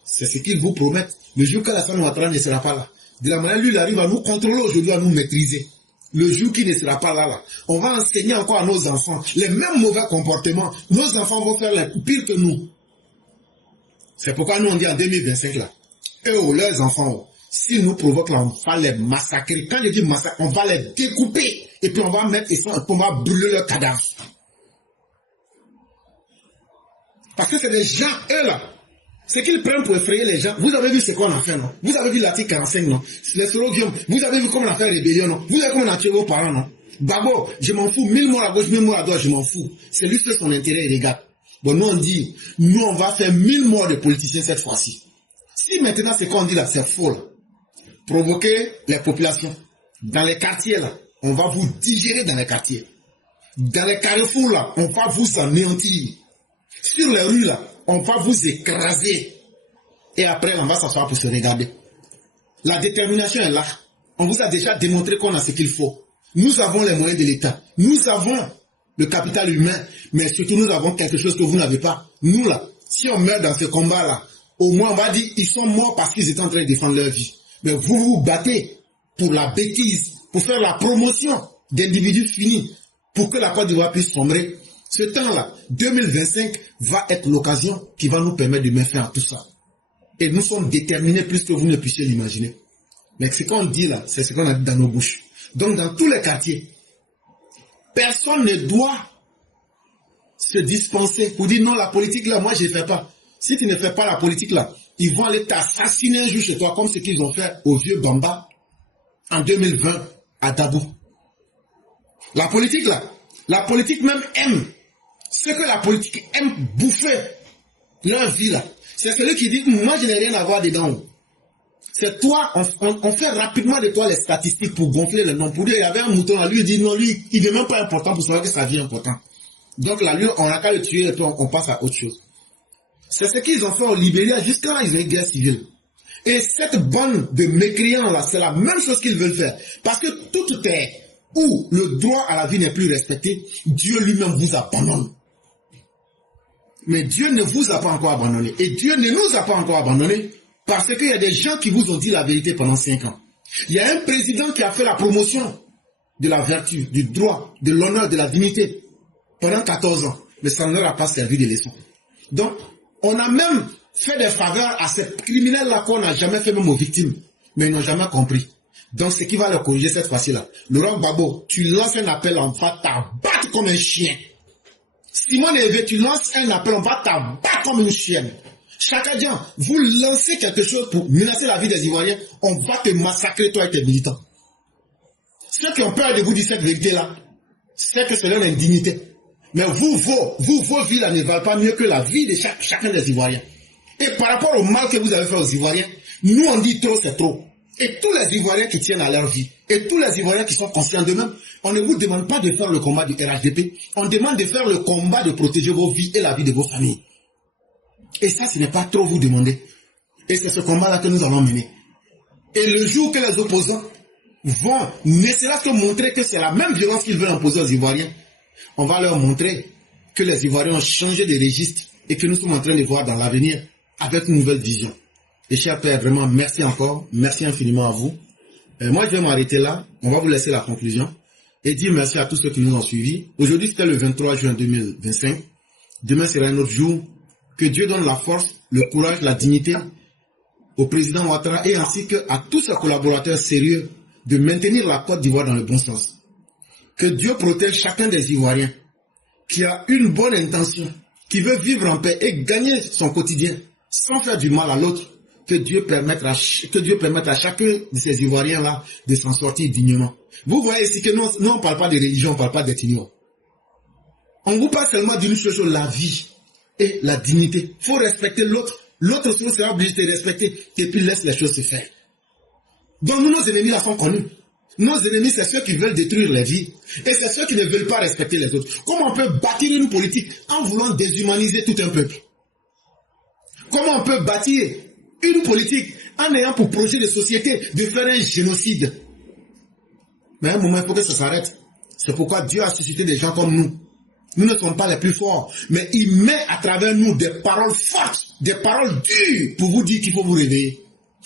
C'est ce qu'il vous promet. Le jour qu'Alassane Ouattara ne sera pas là. De la manière, lui, il arrive à nous contrôler aujourd'hui, à nous maîtriser. Le jour qui ne sera pas là, on va enseigner encore à nos enfants les mêmes mauvais comportements. Nos enfants vont faire les pire que nous. C'est pourquoi nous on dit en 2025 là, eux, leurs enfants, s'ils nous provoquent là, on va les massacrer. Quand je dis massacre, on va les découper et puis on va mettre on va brûler leurs cadavres. Parce que c'est des gens, eux là, ce qu'ils prennent pour effrayer les gens. Vous avez vu ce qu'on a fait, non? Vous avez vu l'article 45, non? Les slogans, vous avez vu comment on a fait rébellion, non? Vous avez vu comment on a tué vos parents, non? Babo, je m'en fous, 1000 morts à gauche, 1000 morts à droite, je m'en fous. C'est lui qui fait son intérêt, il regarde. Bon, nous on dit, nous on va faire 1000 morts de politiciens cette fois-ci. Si maintenant ce qu'on dit là, c'est faux, là, provoquer les populations, dans les quartiers là, on va vous digérer dans les quartiers. Dans les carrefours là, on va vous anéantir. Sur les rues là, on va vous écraser. Et après, on va s'asseoir pour se regarder. La détermination est là. On vous a déjà démontré qu'on a ce qu'il faut. Nous avons les moyens de l'État. Nous avons le capital humain. Mais surtout, nous avons quelque chose que vous n'avez pas. Nous là, si on meurt dans ce combat là, au moins on va dire ils sont morts parce qu'ils étaient en train de défendre leur vie. Mais vous vous battez pour la bêtise, pour faire la promotion d'individus finis, pour que la Côte d'Ivoire puisse sombrer. Ce temps-là, 2025, va être l'occasion qui va nous permettre de mettre fin à tout ça. Et nous sommes déterminés plus que vous ne puissiez l'imaginer. Mais ce qu'on dit là, c'est ce qu'on a dit dans nos bouches. Donc dans tous les quartiers, personne ne doit se dispenser pour dire non, la politique là, moi je ne fais pas. Si tu ne fais pas la politique là, ils vont aller t'assassiner un jour chez toi, comme ce qu'ils ont fait au vieux Bamba en 2020 à Dabou. La politique là, la politique même aime. Ce que la politique aime bouffer leur vie là, c'est celui qui dit moi je n'ai rien à voir dedans. C'est toi, on fait rapidement de toi les statistiques pour gonfler le nom. Pour dire il y avait un mouton là, lui il dit non, lui il n'est même pas important pour savoir que sa vie est importante. Donc là, lui on a qu'à le tuer et puis on passe à autre chose. C'est ce qu'ils ont fait au Libéria jusqu'à là ils ont eu guerre civile. Et cette bande de mécréants là, c'est la même chose qu'ils veulent faire. Parce que toute terre où le droit à la vie n'est plus respecté, Dieu lui-même vous abandonne. Mais Dieu ne vous a pas encore abandonné. Et Dieu ne nous a pas encore abandonné parce qu'il y a des gens qui vous ont dit la vérité pendant 5 ans. Il y a un président qui a fait la promotion de la vertu, du droit, de l'honneur, de la dignité pendant 14 ans. Mais ça ne leur a pas servi de leçon. Donc, on a même fait des faveurs à ces criminels-là qu'on n'a jamais fait même aux victimes. Mais ils n'ont jamais compris. Donc, ce qui va leur corriger cette fois-ci-là. Laurent Gbagbo, tu lances un appel, on va t'abattre comme un chien. Simon Levé, tu lances un appel, on va t'abattre comme une chienne. Chaka Dian, vous lancez quelque chose pour menacer la vie des Ivoiriens, on va te massacrer toi et tes militants. Ceux qui ont peur de vous dire cette vérité-là, c'est que c'est leur indignité. Mais vos vies là ne valent pas mieux que la vie de chacun des Ivoiriens. Et par rapport au mal que vous avez fait aux Ivoiriens, nous on dit trop, c'est trop. Et tous les Ivoiriens qui tiennent à leur vie, et tous les Ivoiriens qui sont conscients d'eux-mêmes, on ne vous demande pas de faire le combat du RHDP, on demande de faire le combat de protéger vos vies et la vie de vos familles. Et ça, ce n'est pas trop vous demander. Et c'est ce combat-là que nous allons mener. Et le jour que les opposants vont, ne serait-ce que montrer que c'est la même violence qu'ils veulent imposer aux Ivoiriens, on va leur montrer que les Ivoiriens ont changé de registre et que nous sommes en train de voir dans l'avenir avec une nouvelle vision. Et chers pères, vraiment, merci encore. Merci infiniment à vous. Moi, je vais m'arrêter là. On va vous laisser la conclusion. Et dire merci à tous ceux qui nous ont suivis. Aujourd'hui, c'était le 23 juin 2025. Demain sera un autre jour. Que Dieu donne la force, le courage, la dignité au président Ouattara et ainsi qu'à tous ses collaborateurs sérieux de maintenir la Côte d'Ivoire dans le bon sens. Que Dieu protège chacun des Ivoiriens qui a une bonne intention, qui veut vivre en paix et gagner son quotidien sans faire du mal à l'autre. Que Dieu permette à chacun de ces Ivoiriens-là de s'en sortir dignement. Vous voyez ici que nous on ne parle pas de religion, on ne parle pas d'ethnie. On vous parle seulement d'une chose, la vie et la dignité. Il faut respecter l'autre. L'autre sera obligé de respecter et puis laisse les choses se faire. Donc nous, nos ennemis là sont connus. Nos ennemis, c'est ceux qui veulent détruire les vies. Et c'est ceux qui ne veulent pas respecter les autres. Comment on peut bâtir une politique en voulant déshumaniser tout un peuple? Comment on peut bâtir une politique en ayant pour projet de société de faire un génocide? Mais à un moment, il faut que ça s'arrête. C'est pourquoi Dieu a suscité des gens comme nous. Nous ne sommes pas les plus forts, mais il met à travers nous des paroles fortes, des paroles dures pour vous dire qu'il faut vous réveiller.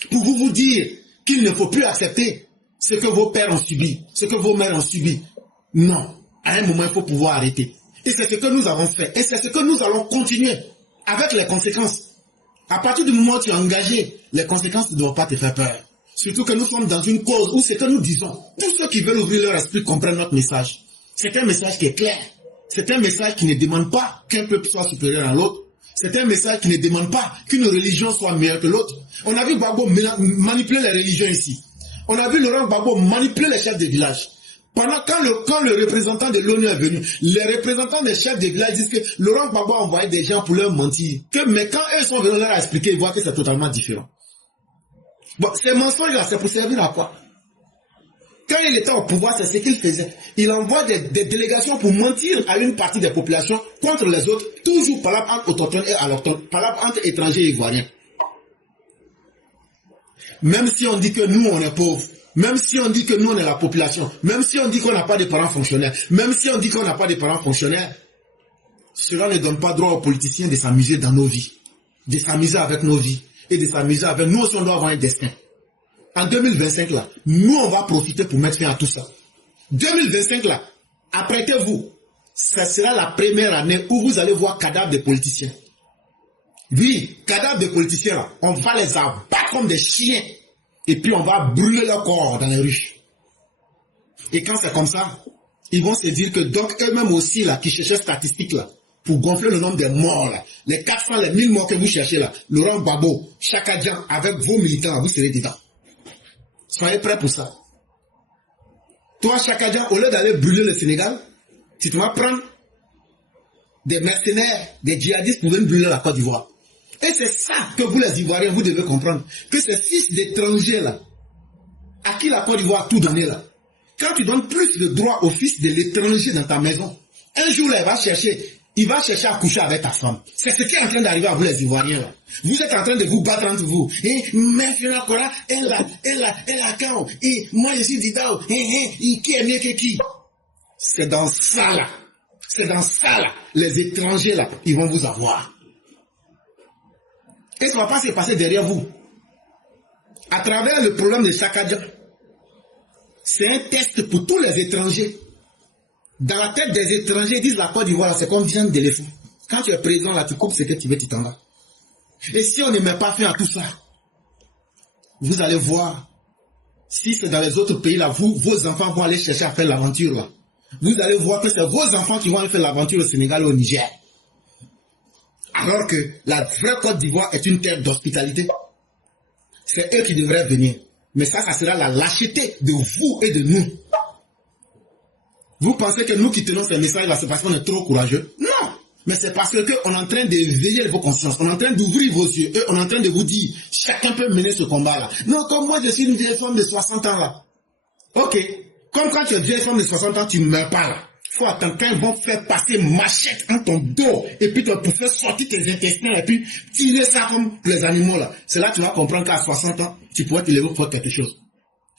Pour vous dire qu'il ne faut plus accepter ce que vos pères ont subi, ce que vos mères ont subi. Non, à un moment, il faut pouvoir arrêter. Et c'est ce que nous avons fait. Et c'est ce que nous allons continuer avec les conséquences. À partir du moment où tu es engagé, les conséquences ne doivent pas te faire peur. Surtout que nous sommes dans une cause où ce que nous disons, tous ceux qui veulent ouvrir leur esprit comprennent notre message. C'est un message qui est clair. C'est un message qui ne demande pas qu'un peuple soit supérieur à l'autre. C'est un message qui ne demande pas qu'une religion soit meilleure que l'autre. On a vu Gbagbo manipuler les religions ici. On a vu Laurent Gbagbo manipuler les chefs de village. Pendant quand le représentant de l'ONU est venu, les représentants des chefs de village disent que Laurent Gbagbo a envoyé des gens pour leur mentir. Mais quand eux sont venus leur expliquer, ils voient que c'est totalement différent. Bon, ces mensonges-là, c'est pour servir à quoi? Quand il était au pouvoir, c'est ce qu'il faisait. Il envoie des délégations pour mentir à une partie des populations contre les autres, toujours palable entre autochtones et allochtones, palable entre étrangers et ivoiriens. Même si on dit que nous, on est pauvres, même si on dit que nous, on est la population, même si on dit qu'on n'a pas de parents fonctionnaires, même si on dit qu'on n'a pas de parents fonctionnaires, cela ne donne pas droit aux politiciens de s'amuser dans nos vies, de s'amuser avec nos vies, et de s'amuser avec nous aussi, on doit avoir un destin. En 2025, là, nous, on va profiter pour mettre fin à tout ça. 2025, là, apprêtez-vous. Ça sera la première année où vous allez voir cadavres de politiciens. Oui, cadavres de politiciens, là, on va les abattre comme des chiens. Et puis, on va brûler leur corps dans les rues. Et quand c'est comme ça, ils vont se dire que donc eux-mêmes aussi, là, qui cherchaient statistiques, là, pour gonfler le nombre des morts, là, les 400, les 1000 morts que vous cherchez, là, Laurent Gbagbo, Chaka Dian, avec vos militants, vous serez dedans. Soyez prêts pour ça. Toi, Chaka Dian, au lieu d'aller brûler le Sénégal, tu te vas prendre des mercenaires, des djihadistes pour venir brûler la Côte d'Ivoire. Et c'est ça que vous, les Ivoiriens, vous devez comprendre. Que ces fils d'étrangers, là, à qui la Côte d'Ivoire a tout donné, là, quand tu donnes plus de droits aux fils de l'étranger dans ta maison, un jour, là, il va chercher à coucher avec ta femme. C'est ce qui est en train d'arriver à vous, les Ivoiriens, là. Vous êtes en train de vous battre entre vous. Et maintenant, elle a quand, et moi, je suis Didao, et qui est mieux que qui? C'est dans ça, là. C'est dans ça, là. Les étrangers, là, ils vont vous avoir. Et ça ne va pas se passer derrière vous. À travers le problème de Chaka Dian, c'est un test pour tous les étrangers. Dans la tête des étrangers, ils disent la Côte d'Ivoire, c'est comme viande d'éléphant. Quand tu es présent là, tu coupes ce que tu veux, tu t'en vas. Et si on ne met pas fin à tout ça, vous allez voir, si c'est dans les autres pays là, vos enfants vont aller chercher à faire l'aventure là. Vous allez voir que c'est vos enfants qui vont aller faire l'aventure au Sénégal et au Niger. Alors que la vraie Côte d'Ivoire est une terre d'hospitalité. C'est eux qui devraient venir. Mais ça sera la lâcheté de vous et de nous. Vous pensez que nous qui tenons ces messages-là, c'est parce qu'on est trop courageux? Non! Mais c'est parce qu'on est en train d'éveiller vos consciences, on est en train d'ouvrir vos yeux, et on est en train de vous dire, chacun peut mener ce combat-là. Non, comme moi je suis une vieille femme de 60 ans là. Ok. Comme quand tu es une vieille femme de 60 ans, tu ne meurs pas là. Il faut attendre quand ils vont faire passer machette en ton dos, et puis tu peux faire sortir tes intestins, et puis tirer ça comme les animaux là. C'est là que tu vas comprendre qu'à 60 ans, tu pourrais te lever pour faire quelque chose.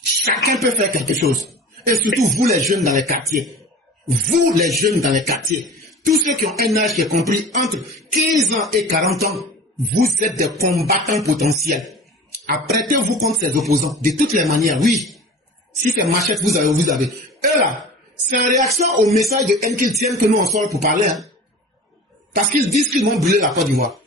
Chacun peut faire quelque chose. Et surtout vous les jeunes dans les quartiers. Vous les jeunes dans les quartiers. Tous ceux qui ont un âge qui est compris entre 15 ans et 40 ans, vous êtes des combattants potentiels. Apprêtez-vous contre ces opposants. De toutes les manières, oui. Si c'est machette, vous avez. Eux là, c'est en réaction au message de haine qu'ils tiennent que nous on sort pour parler. Hein. Parce qu'ils disent qu'ils vont brûler la Côte d'Ivoire.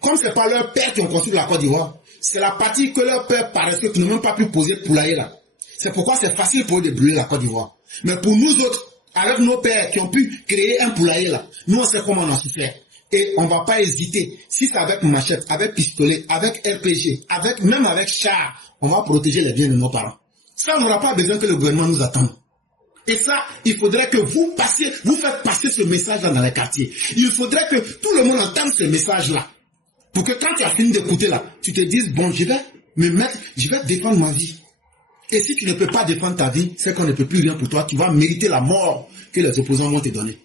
Comme ce n'est pas leurs pères qui ont construit la Côte d'Ivoire, c'est la partie que leurs pères paresseux qui n'ont même pas pu poser poulailler là. C'est pourquoi c'est facile pour eux de brûler la Côte d'Ivoire. Mais pour nous autres, avec nos pères qui ont pu créer un poulailler là, nous on sait comment on a souffert. Et on ne va pas hésiter. Si c'est avec machette, avec pistolet, avec RPG, même avec char, on va protéger les biens de nos parents. Ça, on n'aura pas besoin que le gouvernement nous attende. Et ça, il faudrait que vous faites passer ce message-là dans les quartiers. Il faudrait que tout le monde entende ce message-là. Pour que quand tu as fini d'écouter là, tu te dises, bon, je vais me mettre, je vais défendre ma vie. Et si tu ne peux pas défendre ta vie, c'est qu'on ne peut plus rien pour toi. Tu vas mériter la mort que les opposants vont te donner.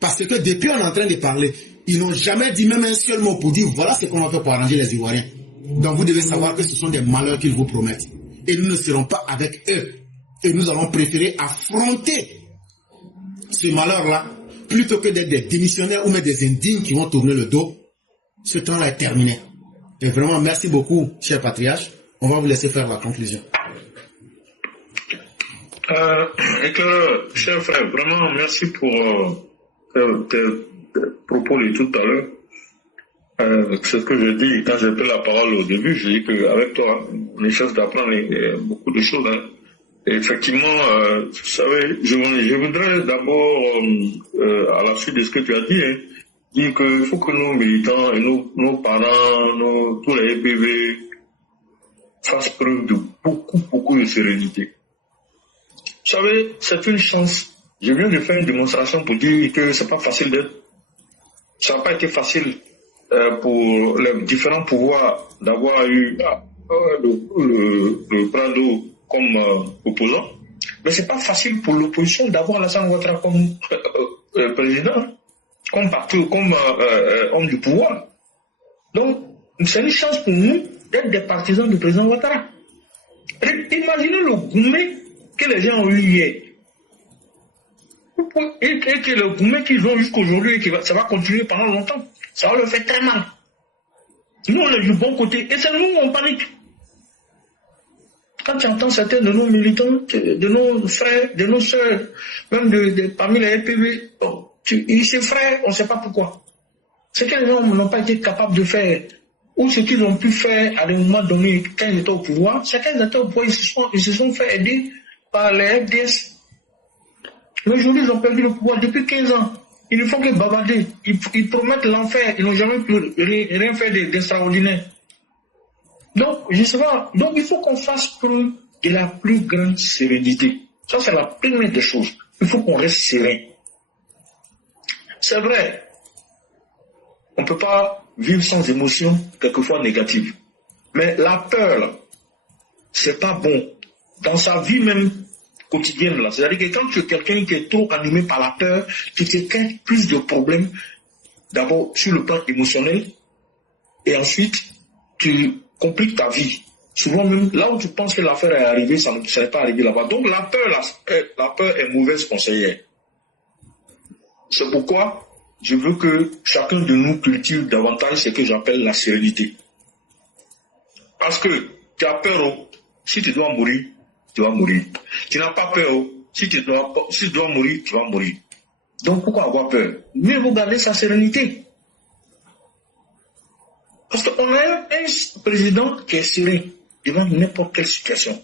Parce que depuis on est en train de parler, ils n'ont jamais dit même un seul mot pour dire voilà ce qu'on va faire pour arranger les Ivoiriens. Donc vous devez savoir que ce sont des malheurs qu'ils vous promettent. Et nous ne serons pas avec eux. Et nous allons préférer affronter ce malheur-là plutôt que d'être des démissionnaires ou même des indignes qui vont tourner le dos. Ce temps-là est terminé. Et vraiment, merci beaucoup, cher patriarche. On va vous laisser faire la conclusion. Éclaireur, cher frère, vraiment merci pour tes propos de tout à l'heure. C'est ce que je dis quand j'ai pris la parole au début. Je dis qu'avec toi, on est chance d'apprendre beaucoup de choses. Hein. Et effectivement, vous savez, je voudrais d'abord, à la suite de ce que tu as dit, hein, dire qu'il faut que nos militants et nos parents, tous les EPV fassent preuve de beaucoup de sérénité. Vous savez, c'est une chance. Je viens de faire une démonstration pour dire que c'est pas facile d'être. Ça n'a pas été facile pour les différents pouvoirs d'avoir eu le Prado comme opposant. Mais c'est pas facile pour l'opposition d'avoir Alassane Ouattara comme président, comme parti, comme homme du pouvoir. Donc, c'est une chance pour nous d'être des partisans du président Ouattara. Imaginez le gourmet que les gens ont eu hier. Et que le gourmet qu'ils ont jusqu'aujourd'hui, ça va continuer pendant longtemps. Ça va leur faire très mal. Nous, on est du bon côté. Et c'est nous où on panique. Quand tu entends certains de nos militants, de nos frères, de nos soeurs, même parmi les EPV, ces frères, on ne sait pas pourquoi. Ce que les gens n'ont pas été capables de faire, ou ce qu'ils ont pu faire à des moments donnés quand ils étaient au pouvoir, c'est qu'ils étaient au pouvoir, ils se sont fait aider par les FDS. Mais aujourd'hui, ils ont perdu le pouvoir depuis 15 ans. Ils ne font que bavarder. Ils promettent l'enfer. Ils n'ont jamais pu rien faire d'extraordinaire. Donc, justement, il faut qu'on fasse preuve de la plus grande sérénité. Ça, c'est la première des choses. Il faut qu'on reste serein. C'est vrai, on ne peut pas vivre sans émotion, quelquefois négative. Mais la peur, c'est pas bon. Dans sa vie même quotidienne, là, c'est-à-dire que quand tu es quelqu'un qui est trop animé par la peur, tu te crées plus de problèmes, d'abord sur le plan émotionnel, et ensuite, tu compliques ta vie. Souvent même, là où tu penses que l'affaire est arrivée, ça n'est pas arrivé là-bas. Donc la peur est mauvaise conseillère. C'est pourquoi je veux que chacun de nous cultive davantage ce que j'appelle la sérénité. Parce que tu as peur, si tu dois mourir, tu vas mourir. Tu n'as pas peur, si tu dois mourir, tu vas mourir. Donc pourquoi avoir peur? Mieux vaut garder sa sérénité. Parce qu'on a un président qui est serein devant n'importe quelle situation.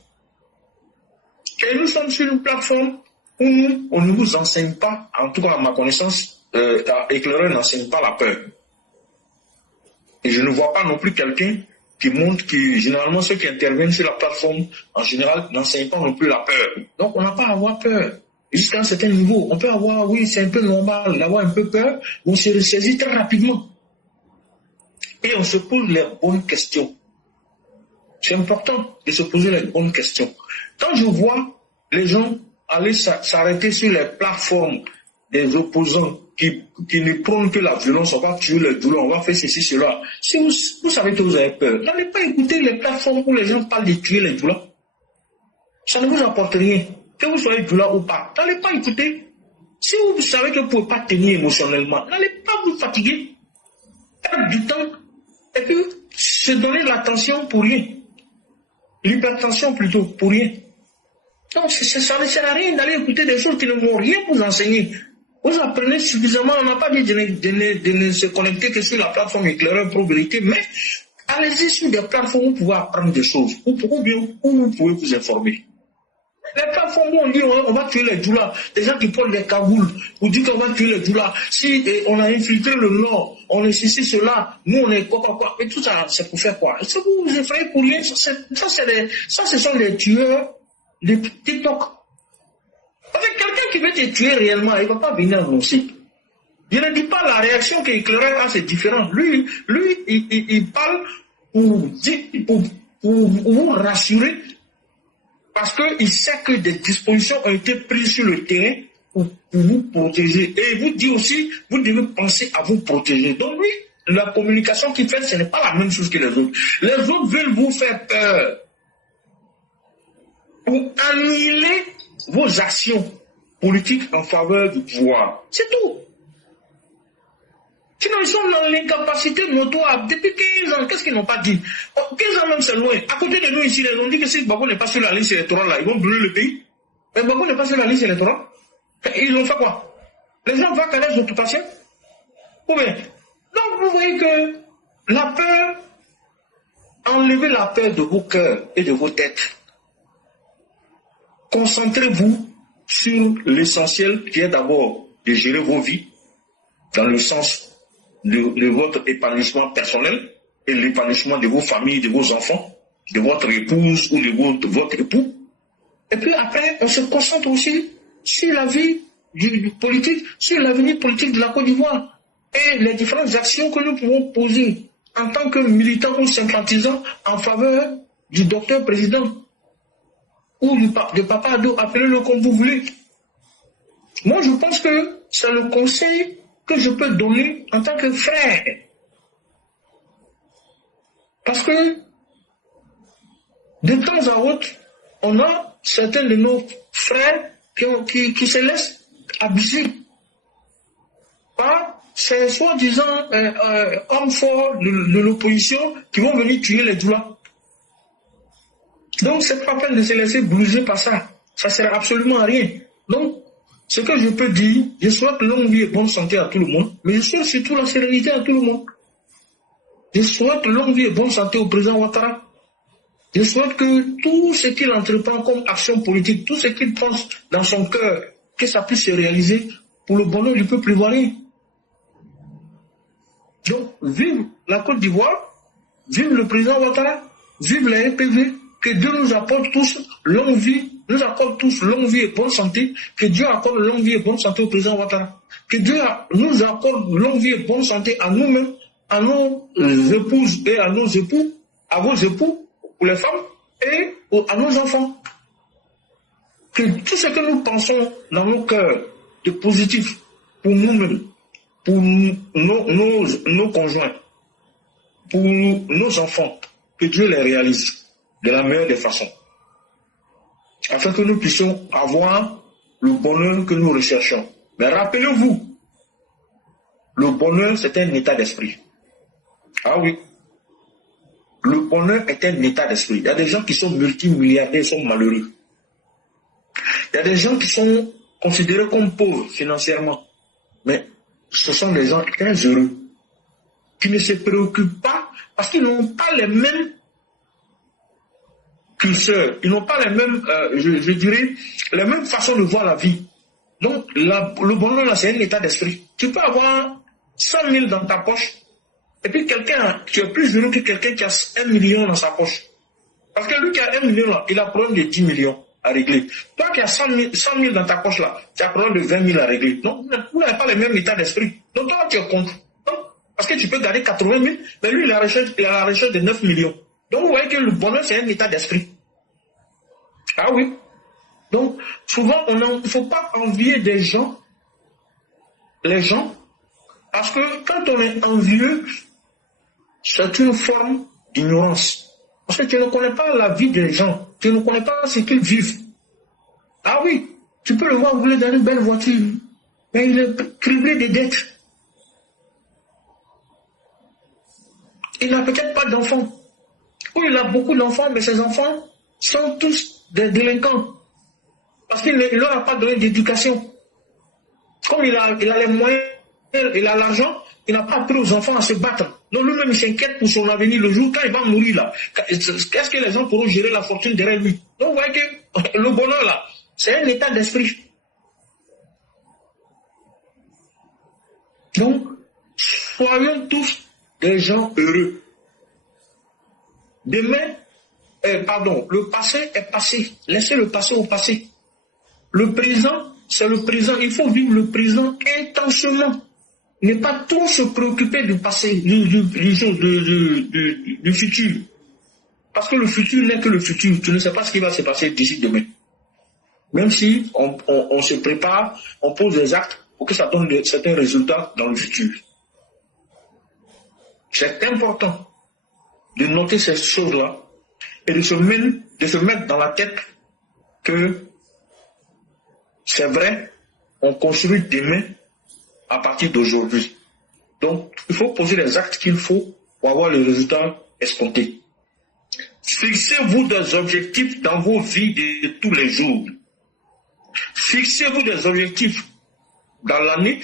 Et nous sommes sur une plateforme où on ne vous enseigne pas, en tout cas à ma connaissance, Éclaireur n'enseigne pas la peur. Et je ne vois pas non plus quelqu'un qui montre que généralement ceux qui interviennent sur la plateforme, en général, n'enseignent pas non plus la peur. Donc on n'a pas à avoir peur. Jusqu'à un certain niveau, on peut avoir, oui, c'est un peu normal d'avoir un peu peur, mais on se ressaisit très rapidement. Et on se pose les bonnes questions. C'est important de se poser les bonnes questions. Quand je vois les gens aller s'arrêter sur les plateformes des opposants qui ne prônent que la violence, on va tuer les douleurs, on va faire ceci, cela. Si vous savez que vous avez peur, n'allez pas écouter les plateformes où les gens parlent de tuer les douleurs. Ça ne vous apporte rien. Que vous soyez douleur ou pas, n'allez pas écouter. Si vous savez que vous ne pouvez pas tenir émotionnellement, n'allez pas vous fatiguer. Perdre du temps. Et puis, se donner de l'attention pour rien. L'hypertension plutôt, pour rien. Donc, ça ne sert à rien d'aller écouter des choses qui ne vont rien vous enseigner. Vous apprenez suffisamment, on n'a pas dit de ne se connecter que sur la plateforme Éclaireur Pro-Vérité, mais allez-y sur des plateformes où vous pouvez apprendre des choses, où vous pouvez vous informer. Les plateformes où on dit on va tuer les doulas, des gens qui portent des cagoules, vous dites qu'on va tuer les doulas, si on a infiltré le Nord, on est ceci, cela, nous on est quoi, et tout ça, c'est pour faire quoi? Ça vous effrayez pour rien, ça ce sont des tueurs de TikTok. Avec quelqu'un qui veut te tuer réellement, il ne va pas venir annoncer. Je ne dis pas la réaction qu'Éclaireur a, c'est différent. Lui, il parle pour vous rassurer, parce qu'il sait que des dispositions ont été prises sur le terrain pour vous protéger. Et il vous dit aussi, vous devez penser à vous protéger. Donc lui, la communication qu'il fait, ce n'est pas la même chose que les autres. Les autres veulent vous faire peur pour annihiler vos actions politiques en faveur du pouvoir. C'est tout. Sinon, ils sont dans l'incapacité notoire depuis 15 ans. Qu'est-ce qu'ils n'ont pas dit? 15 ans même, c'est loin. À côté de nous ici, ils ont dit que si Gbagbo n'est pas sur la liste électorale, là, ils vont brûler le pays. Mais Gbagbo n'est pas sur la liste électorale. Ils ont fait quoi? Les gens vont connaître l'occupation? Ou bien? Donc vous voyez que la peur, enlevez la peur de vos cœurs et de vos têtes. Concentrez-vous sur l'essentiel qui est d'abord de gérer vos vies dans le sens de votre épanouissement personnel et l'épanouissement de vos familles, de vos enfants, de votre épouse ou de votre époux. Et puis après, on se concentre aussi sur la vie du politique, sur l'avenir politique de la Côte d'Ivoire et les différentes actions que nous pouvons poser en tant que militants ou sympathisants en faveur du docteur président ou de Papa Ado, appelez-le comme vous voulez. Moi, je pense que c'est le conseil que je peux donner en tant que frère. Parce que de temps à autre, on a certains de nos frères qui se laissent abuser par ces soi-disant hommes forts de l'opposition qui vont venir tuer les Doula. Donc, c'est pas la peine de se laisser blouser par ça. Ça ne sert absolument à rien. Donc, ce que je peux dire, je souhaite longue vie et bonne santé à tout le monde, mais je souhaite surtout la sérénité à tout le monde. Je souhaite longue vie et bonne santé au président Ouattara. Je souhaite que tout ce qu'il entreprend comme action politique, tout ce qu'il pense dans son cœur, que ça puisse se réaliser pour le bonheur du peuple ivoirien. Donc, vive la Côte d'Ivoire, vive le président Ouattara, vive la RPV, que Dieu nous apporte tous longue vie, et bonne santé, que Dieu accorde longue vie et bonne santé au président Ouattara, que Dieu nous accorde longue vie et bonne santé à nous-mêmes, à nos épouses et à nos époux, à vos époux, pour les femmes, et à nos enfants. Que tout ce que nous pensons dans nos cœurs de positif pour nous-mêmes, pour nos conjoints, pour nos enfants, que Dieu les réalise de la meilleure des façons, afin que nous puissions avoir le bonheur que nous recherchons. Mais rappelez-vous, le bonheur, c'est un état d'esprit. Ah oui. Le bonheur est un état d'esprit. Il y a des gens qui sont multimilliardaires, sont malheureux. Il y a des gens qui sont considérés comme pauvres financièrement. Mais ce sont des gens très heureux, qui ne se préoccupent pas parce qu'ils n'ont pas les mêmes curseurs, ils n'ont pas les mêmes, je dirais, les mêmes façons de voir la vie. Donc, le bonheur, là, c'est un état d'esprit. Tu peux avoir 100 000 dans ta poche, et puis tu es plus heureux que quelqu'un qui a 1 million dans sa poche. Parce que lui qui a 1 million, là, il a un problème de 10 millions à régler. Toi qui as 100 000 dans ta poche, là, tu as un problème de 20 000 à régler. Donc, vous n'avez pas le même état d'esprit. Donc, toi, tu es contre. Parce que tu peux garder 80 000, mais lui, il a la recherche de 9 millions. Donc, vous voyez que le bonheur, c'est un état d'esprit. Ah oui. Donc, souvent, il ne faut pas envier les gens, parce que quand on est envieux, c'est une forme d'ignorance. Parce que tu ne connais pas la vie des gens, tu ne connais pas ce qu'ils vivent. Ah oui, tu peux le voir rouler dans une belle voiture, mais il est criblé de dettes. Il n'a peut-être pas d'enfants. Ou il a beaucoup d'enfants, mais ses enfants sont tous des délinquants. Parce qu'il ne leur a pas donné d'éducation. Comme il a les moyens, il a l'argent, il n'a pas appris aux enfants à se battre. Donc lui-même, il s'inquiète pour son avenir le jour quand il va mourir là. Qu'est-ce que les gens pourront gérer la fortune derrière lui? Donc vous voyez que le bonheur là, c'est un état d'esprit. Donc, soyons tous des gens heureux. Demain, le passé est passé. Laissez le passé au passé. Le présent, c'est le présent. Il faut vivre le présent intensément. Ne pas trop se préoccuper du passé, du futur. Parce que le futur n'est que le futur. Tu ne sais pas ce qui va se passer d'ici demain. Même si on se prépare, on pose des actes pour que ça donne certains résultats dans le futur. C'est important de noter ces choses-là et de se mettre dans la tête que c'est vrai, on construit demain à partir d'aujourd'hui. Donc, il faut poser les actes qu'il faut pour avoir les résultats escomptés. Fixez-vous des objectifs dans vos vies de tous les jours. Fixez-vous des objectifs dans l'année,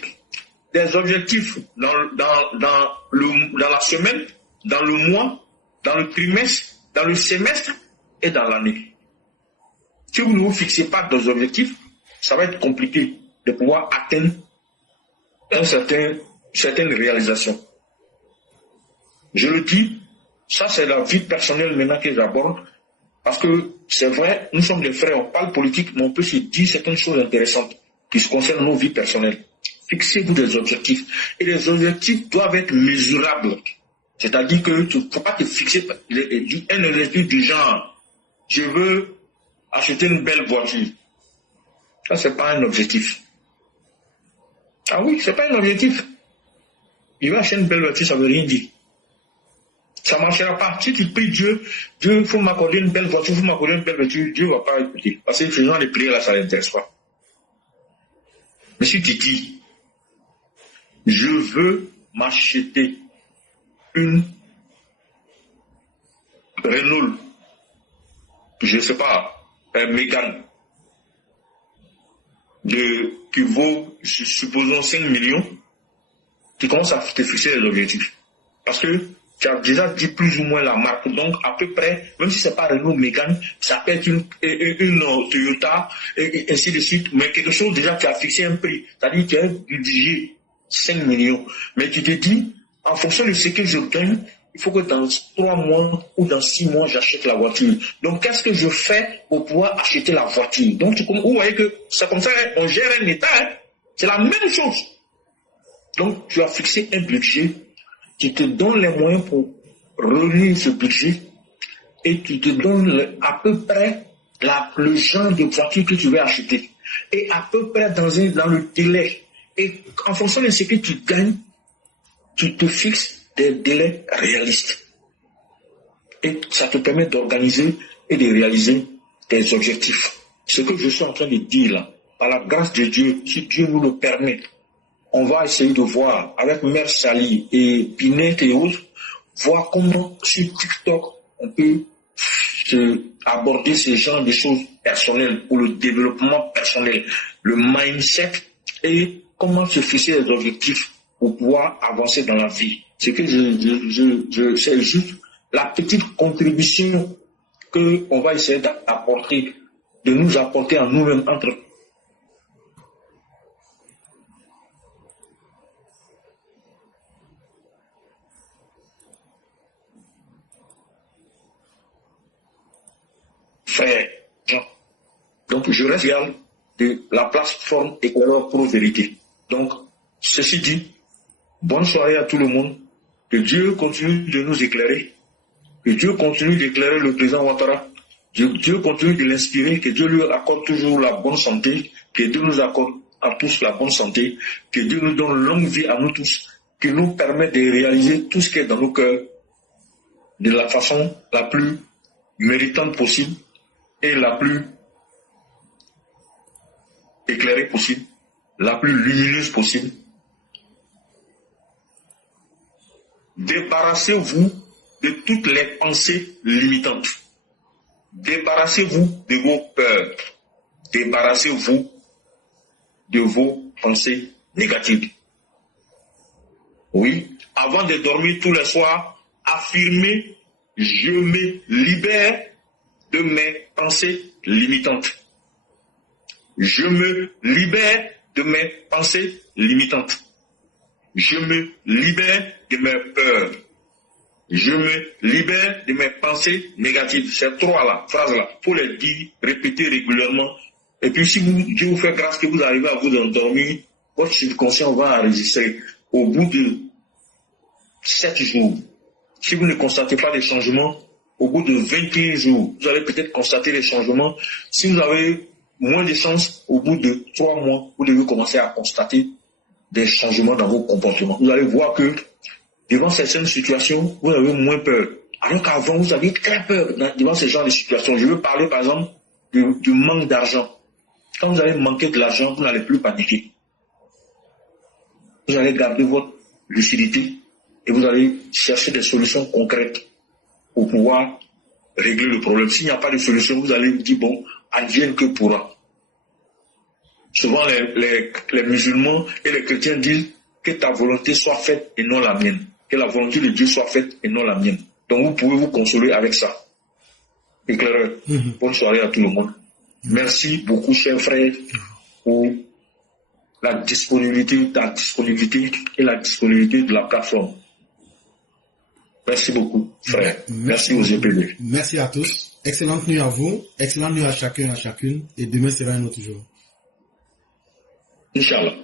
des objectifs dans la semaine, dans le mois, dans le trimestre, dans le semestre et dans l'année. Si vous ne vous fixez pas des objectifs, ça va être compliqué de pouvoir atteindre certaines réalisations. Je le dis, ça c'est la vie personnelle maintenant que j'aborde, parce que c'est vrai, nous sommes des frères, on parle politique, mais on peut se dire certaines choses intéressantes qui se concernent nos vies personnelles. Fixez-vous des objectifs. Et les objectifs doivent être mesurables. C'est-à-dire que tu ne faut pas te fixer un objectif du genre, je veux acheter une belle voiture. Ça, ce n'est pas un objectif. Ah oui, ce n'est pas un objectif. Il va acheter une belle voiture, ça ne veut rien dire. Ça ne marchera pas. Si tu pries Dieu, il faut m'accorder une belle voiture, Dieu ne va pas écouter. Parce que ce genre de prière là, ça ne l'intéresse pas. Mais si tu dis, je veux m'acheter une Renault, je ne sais pas, un Mégane, qui vaut, supposons, 5 millions, tu commences à te fixer les objectifs. Parce que tu as déjà dit plus ou moins la marque. Donc, à peu près, même si ce n'est pas Renault Mégane, ça peut être une Toyota, et ainsi de suite. Mais quelque chose, déjà, tu as fixé un prix. C'est-à-dire que tu as budget 5 millions. Mais tu te dis, en fonction de ce que je gagne, il faut que dans 3 mois ou dans 6 mois, j'achète la voiture. Donc, qu'est-ce que je fais pour pouvoir acheter la voiture? Donc, vous voyez que c'est comme ça, on gère un état. Hein? C'est la même chose. Donc, tu as fixé un budget. Tu te donnes les moyens pour relier ce budget et tu te donnes à peu près le genre de voiture que tu veux acheter. Et à peu près dans le délai. Et en fonction de ce que tu gagnes, tu te fixes des délais réalistes. Et ça te permet d'organiser et de réaliser tes objectifs. Ce que je suis en train de dire là, par la grâce de Dieu, si Dieu nous le permet, on va essayer de voir avec Mère Sally et Pinette et autres, voir comment sur TikTok on peut aborder ce genre de choses personnelles pour le développement personnel, le mindset et comment se fixer les objectifs pour pouvoir avancer dans la vie. C'est que c'est juste la petite contribution qu'on va essayer d'apporter, de nous apporter à nous-mêmes entre frères. Donc je reste fier de la plateforme Éclaireur Pro Vérité. Donc, ceci dit, bonne soirée à tout le monde. Que Dieu continue de nous éclairer. Que Dieu continue d'éclairer le président Ouattara. Que Dieu continue de l'inspirer. Que Dieu lui accorde toujours la bonne santé. Que Dieu nous accorde à tous la bonne santé. Que Dieu nous donne longue vie à nous tous. Qu'il nous permette de réaliser tout ce qui est dans nos cœurs de la façon la plus méritante possible et la plus éclairée possible, la plus lumineuse possible. Débarrassez-vous de toutes les pensées limitantes. Débarrassez-vous de vos peurs. Débarrassez-vous de vos pensées négatives. Oui, avant de dormir tous les soirs, affirmez, je me libère de mes pensées limitantes. Je me libère de mes pensées limitantes. Je me libère de mes peurs. Je me libère de mes pensées négatives. Ces 3 phrases-là, il faut les dire, répéter régulièrement. Et puis si Dieu vous fait grâce que vous arrivez à vous endormir, votre subconscient va enregistrer au bout de 7 jours. Si vous ne constatez pas de changements, au bout de 21 jours, vous allez peut-être constater les changements. Si vous avez moins de chance, au bout de 3 mois, vous devez commencer à constater des changements dans vos comportements. Vous allez voir que devant certaines situations, vous avez moins peur. Alors qu'avant, vous aviez très peur devant ce genre de situations. Je veux parler par exemple du manque d'argent. Quand vous allez manquer de l'argent, vous n'allez plus paniquer. Vous allez garder votre lucidité et vous allez chercher des solutions concrètes pour pouvoir régler le problème. S'il n'y a pas de solution, vous allez vous dire, bon, advienne que pourra. Souvent, les musulmans et les chrétiens disent que ta volonté soit faite et non la mienne. Que la volonté de Dieu soit faite et non la mienne. Donc, vous pouvez vous consoler avec ça. Éclaireur, bonne soirée à tout le monde. Merci beaucoup, chers frères, pour la disponibilité, ta disponibilité et la disponibilité de la plateforme. Merci beaucoup, frère. Merci aux EPD. Merci à tous. Excellente nuit à vous. Excellente nuit à chacun et à chacune. Et demain sera un autre jour. Inch'Allah.